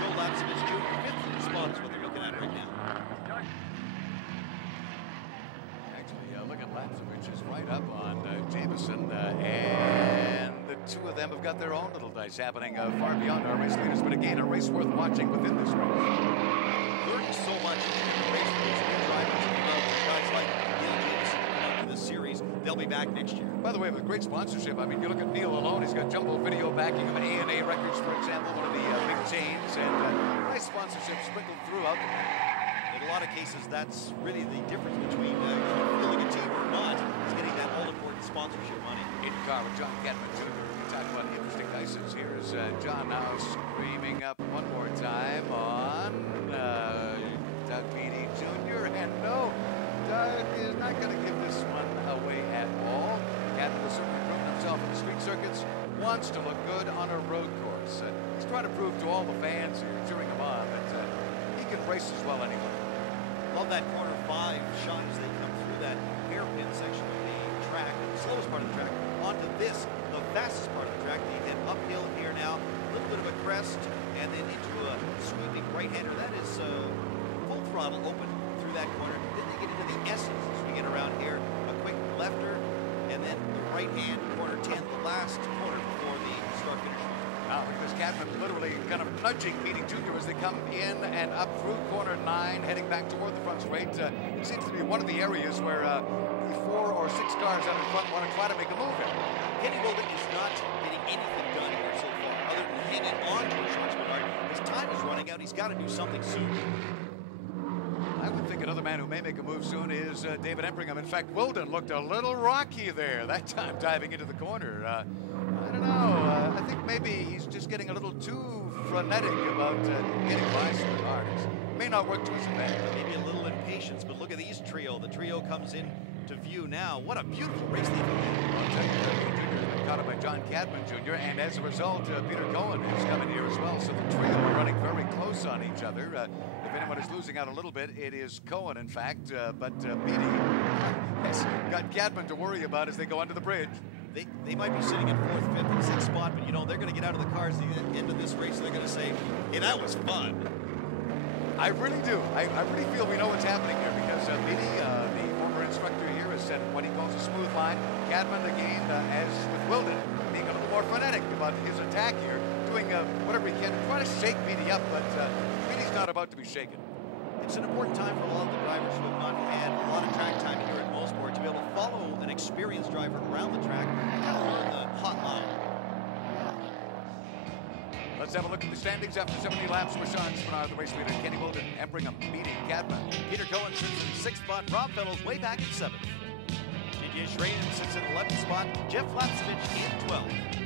Joe LAPCEVICH Jr. 5th spot is what they're looking at right now. Actually, look at LAPCEVICH is right up on Jameson, and the 2 of them have got their own little dice happening far beyond our race leaders, but again, a race worth watching within this race. Learning so much in the race for these new drivers, guys like Neil Jameson coming up to this series. they'll be back next year. By the way, with great sponsorship, I mean, you look at Neil alone, he's got Jumbo Video backing him, A&A Records, for example, one of the big chains, and nice sponsorship sprinkled throughout the In a lot of cases, that's really the difference between building a team or not, is getting that all-important sponsorship money. In car with John Cadman Jr. We talk about interesting ices. Here's John now screaming up one more time on Doug Beatty Jr. And no, Doug is not going to give this one away at all. Cadman has certainly proven himself in the street circuits, wants to look good on a road course. He's trying to prove to all the fans here, cheering him on, that he can race as well anyway. Love that corner 5 shot as they come through that hairpin section of the track, the slowest part of the track, onto this, the fastest part of the track. They head uphill here now, a little bit of a crest, and then into a sweeping right-hander. That is full throttle open through that corner. Then they get into the S's as we get around here. A quick lefter, and then the right hand, corner 10, the last corner before the start-finish line. Now, because Cadman literally kind of nudging Beatty Jr. as they come in and up through corner 9, heading back toward the front straight. It seems to be one of the areas where the 4 or 6 cars out in front want to try to make a move here. Kenny Wilden is not getting anything done here so far, other than hanging on to Sean Spinard. His time is running out. He's got to do something soon. I would think another man who may make a move soon is David Embringham. In fact, Wilden looked a little rocky there, that time diving into the corner. I don't know. I think maybe he's just getting a little too frenetic about getting by Spinard. May not work to his advantage. Maybe a little impatience, but look at these trio. The trio comes in to view now. What a beautiful race they've been. Caught up by John Cadman Jr. And as a result, Peter Cohen is coming here as well. So the trio are running very close on each other. If anyone is losing out a little bit, it is Cohen, in fact. But Beatty has got Cadman to worry about as they go under the bridge. They might be sitting in 4th, 5th, and 6th spot, but you know, they're going to get out of the cars at the end of this race. They're going to say, hey, that was fun. I really do. I really feel we know what's happening here because Beatty, the former instructor here, has said what he calls a smooth line. Cadman, again, as with Wilden, being a little more frenetic about his attack here, doing whatever he can to try to shake Beatty up, but Beatty's not about to be shaken. It's an important time for a lot of the drivers who have not had a lot of track time here at Mosport to be able to follow an experienced driver around the track and kind of learn the hot line. Let's have a look at the standings after 70 laps. Sean Spinard, the race leader, Kenny Wilden, Embringham, Beatty, Cadman. Peter Cohen sits in 6th spot. Rob Fellows way back in 7th. Didier Schraden sits in 11th spot. Jeff LAPCEVICH in 12th.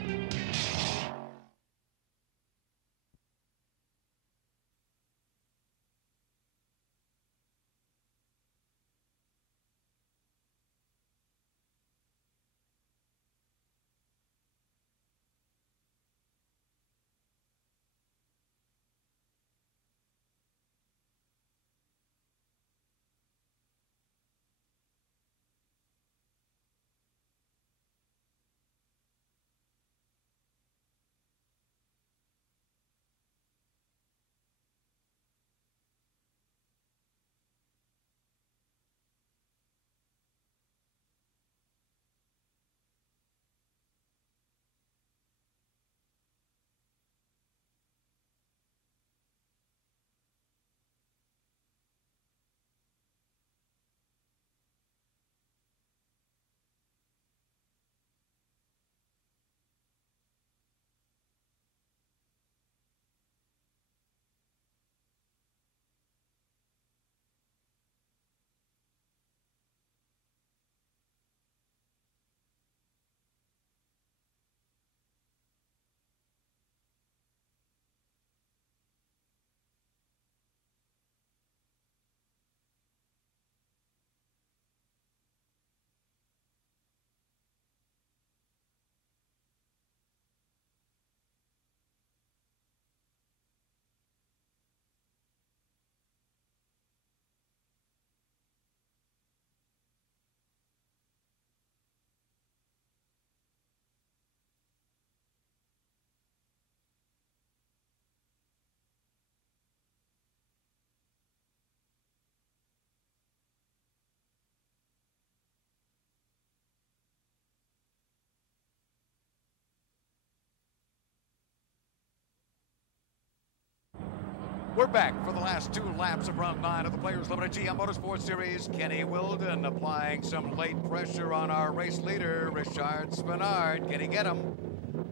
We're back for the last 2 laps of round 9 of the Players Limited GM Motorsport Series. Kenny Wilden applying some late pressure on our race leader, Richard Spinard. Can he get him?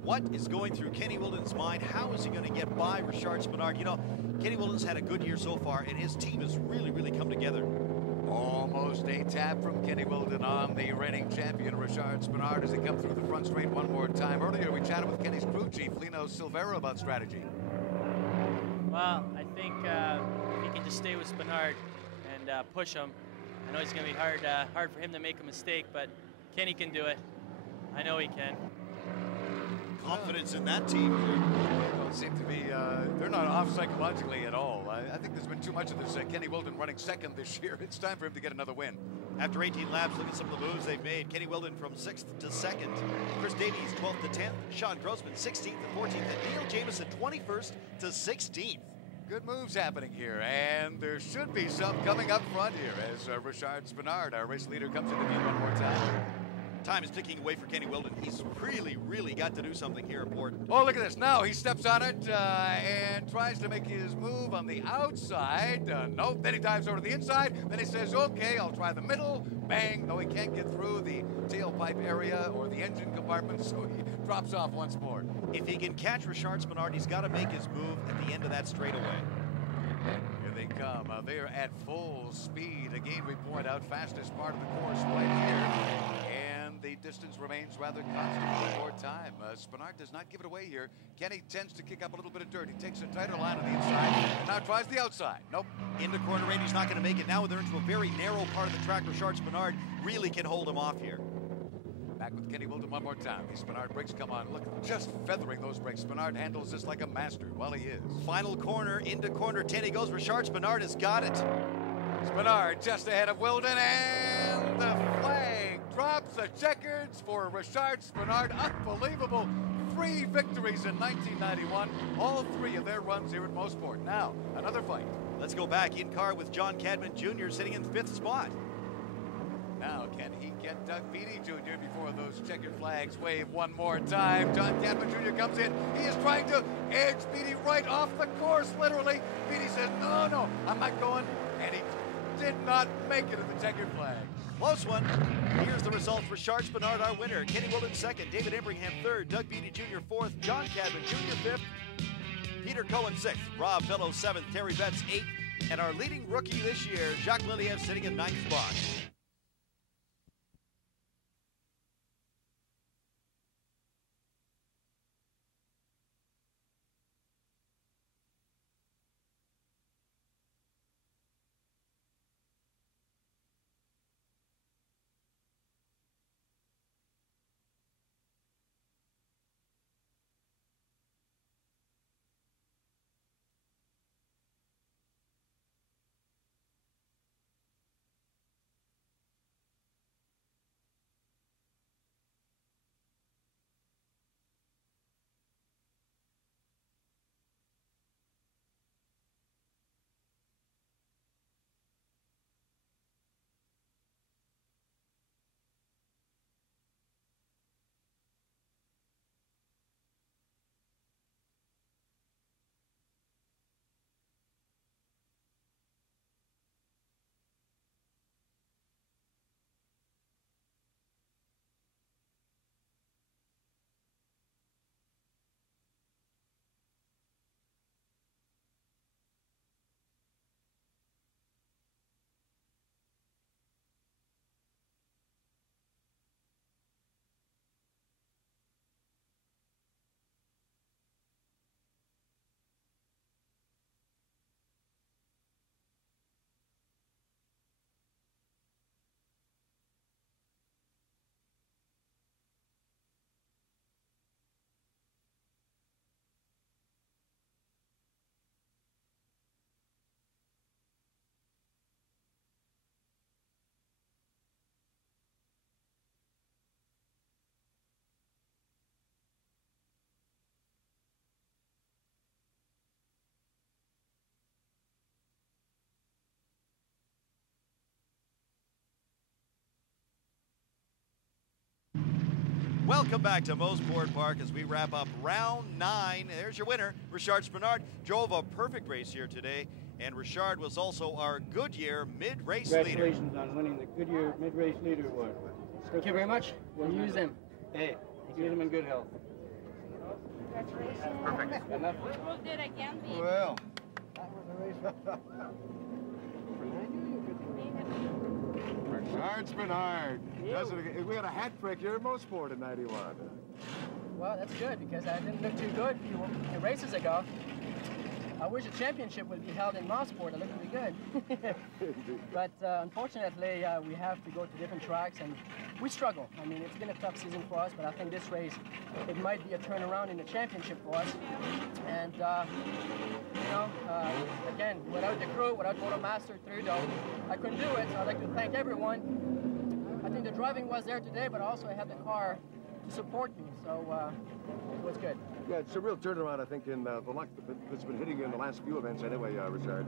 What is going through Kenny Wilden's mind? How is he going to get by Richard Spinard? You know, Kenny Wilden's had a good year so far, and his team has really come together. Almost a tap from Kenny Wilden on the reigning champion, Richard Spinard, as he comes through the front straight one more time. Earlier, we chatted with Kenny's crew chief, Lino Silvera, about strategy. Well, I think if he can just stay with Spinard and push him, I know it's going to be hard for him to make a mistake, but Kenny can do it. I know he can. Confidence in that team. Don't seem to be, they're not off psychologically at all. I think there's been too much of this Kenny Wilden running second this year. It's time for him to get another win. After 18 laps, look at some of the moves they've made. Kenny Wilden from 6th to 2nd. Chris Davies 12th to 10th. Sean Grossman 16th to 14th. And Neil Jameson 21st to 16th. Good moves happening here, and there should be some coming up front here as Richard Spinard, our race leader, comes into view one more time. Time is ticking away for Kenny Wilden. He's really got to do something here at Port. Oh, look at this. Now he steps on it and tries to make his move on the outside. Nope. Then he dives over to the inside. Then he says, okay, I'll try the middle. Bang. No, he can't get through the tailpipe area or the engine compartment, so he drops off once more. If he can catch Richard Spinard, he's got to make his move at the end of that straightaway. Here they come. They're at full speed. Again, we point out fastest part of the course right here. And the distance remains rather constant for more time. Spinard does not give it away here. Kenny tends to kick up a little bit of dirt. He takes a tighter line on the inside and now tries the outside. Nope. Into corner eight, he's not going to make it. Now they're into a very narrow part of the track. Richard Spinard really can hold him off here. Back with Kenny Wilden one more time. The Spinard brakes come on. Look, just feathering those brakes. Spinard handles this like a master. Well, he is. Final corner, into corner 10 he goes. Richard Spinard has got it. Spinard just ahead of Wilden, and the flag drops. The checkers for Richard Spinard. Unbelievable. 3 victories in 1991. All 3 of their runs here at Mosport. Now, another fight. Let's go back in car with John Cadman Jr. sitting in 5th spot. Now, can he get Doug Beatty Jr. before those checkered flags wave one more time? John Cadman Jr. comes in. He is trying to edge Beatty right off the course, literally. Beatty says, no, I'm not going. And he did not make it at the checkered flag. Close one. Here's the results. Richard Spinard, our winner. Kenny Wilden 2nd. David Imbringham 3rd. Doug Beatty Jr. 4th. John Cadman Jr. 5th. Peter Cohen 6th. Rob Fellow 7th. Terry Betts 8th. And our leading rookie this year, Jacques Liliev, sitting in 9th spot. Welcome back to Mosport Park as we wrap up round 9. There's your winner, Richard Spenard. Drove a perfect race here today, and Richard was also our Goodyear mid-race leader. Congratulations on winning the Goodyear mid-race leader award. Thank you very much. We'll use them. Hey, use them in good health. Congratulations. Perfect. Enough. We'll do it again, baby. Well. Richard Spenard does it again. We had a hat trick here at Mosport in '91. Well, that's good because I didn't look too good a few races ago. I wish a championship would be held in Mosport. It looked pretty good. But unfortunately, we have to go to different tracks, and we struggle. I mean, it's been a tough season for us, but I think this race, it might be a turnaround in the championship for us. And, you know, again, without the crew, without Motomaster Trudeau, I couldn't do it. So I'd like to thank everyone. I think the driving was there today, but also I had the car to support me, so it was good. Yeah, it's a real turnaround, I think, in the luck that's been hitting you in the last few events anyway, Richard.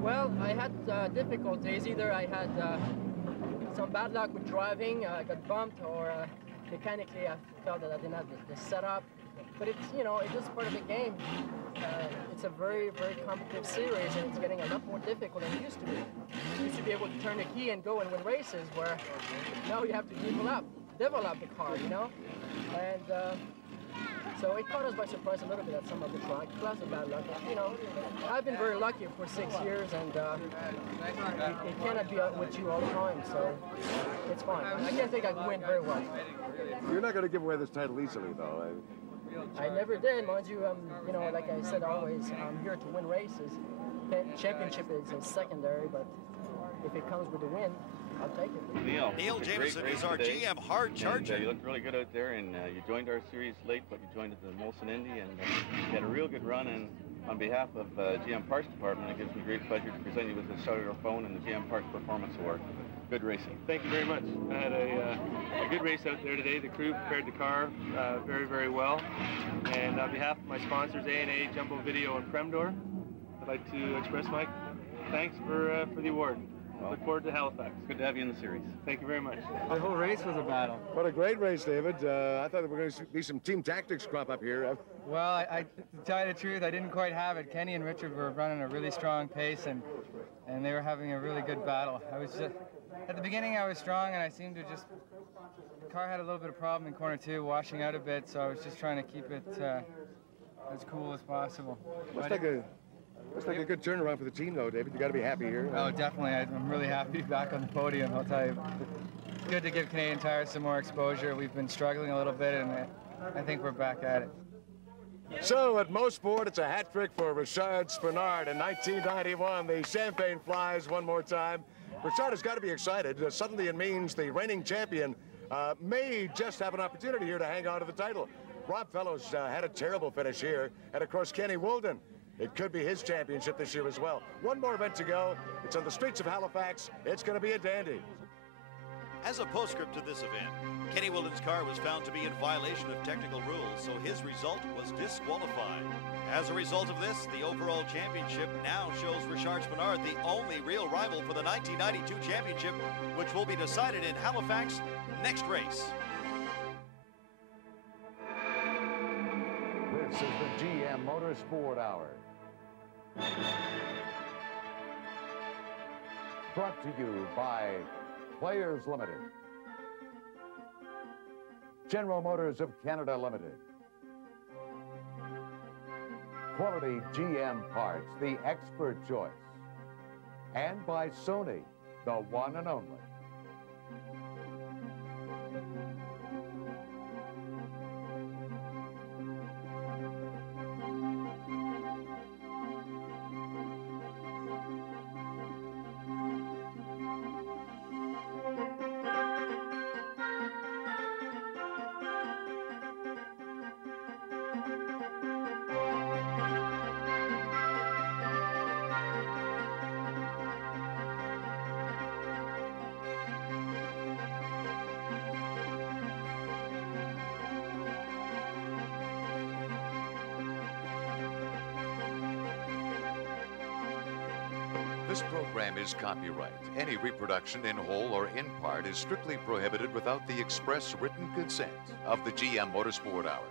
Well, I had difficulties. Either I had some bad luck with driving, I got bumped, or mechanically I felt that I didn't have the setup. But it's, you know, it's just part of the game. It's a very, very competitive series, and it's getting a lot more difficult than it used to be. You used to be able to turn the key and go and win races, where now you have to develop the car, you know? And so it caught us by surprise a little bit at some of the track, plus the bad luck. You know, I've been very lucky for 6 years, and it cannot be with you all the time, so it's fine. I can't think I can win very well. You're not going to give away this title easily, though. I never did, mind you. You know, like I said, always, I'm here to win races. Championship is secondary, but if it comes with a win, I'll take it. Neil Jameson is our GM hard charger. You looked really good out there, and you joined our series late, but you joined at the Molson Indy, and you had a real good run. And on behalf of GM Parts Department, it gives me great pleasure to present you with the Cellular Phone and the GM Parts Performance Award. Good racing. Thank you very much. I had a good race out there today. The crew prepared the car very, very well. And on behalf of my sponsors, A&A, Jumbo Video, and Premdor, I'd like to express my thanks for the award. Well, look forward to Halifax. Good to have you in the series. Thank you very much. The whole race was a battle. What a great race, David. I thought there were going to be some team tactics crop up here. Well, to tell you the truth, I didn't quite have it. Kenny and Richard were running a really strong pace, and they were having a really good battle. I was just, at the beginning I was strong, and I seemed to just, the car had a little bit of problem in corner 2, washing out a bit, so I was just trying to keep it as cool as possible. Looks like a good turnaround for the team, though, David. You got to be happy here. Oh, definitely. I'm really happy to be back on the podium, I'll tell you. It's good to give Canadian Tires some more exposure. We've been struggling a little bit, and I think we're back at it. So at Mosport, it's a hat trick for Richard Spenard. In 1991, the champagne flies one more time. Richard has got to be excited. Suddenly it means the reigning champion may just have an opportunity here to hang on to the title. Rob Fellows had a terrible finish here, and of course Kenny Wilden. It could be his championship this year as well. One more event to go. It's on the streets of Halifax. It's going to be a dandy. As a postscript to this event, Kenny Wilden's car was found to be in violation of technical rules, so his result was disqualified. As a result of this, the overall championship now shows Richard Spenard the only real rival for the 1992 championship, which will be decided in Halifax next race. This is the GM Motorsport Hour. Brought to you by Players Limited, General Motors of Canada Limited, Quality GM Parts, the expert choice, and by Sony, the one and only. This program is copyright. Any reproduction in whole or in part is strictly prohibited without the express written consent of the GM Motorsport Hour.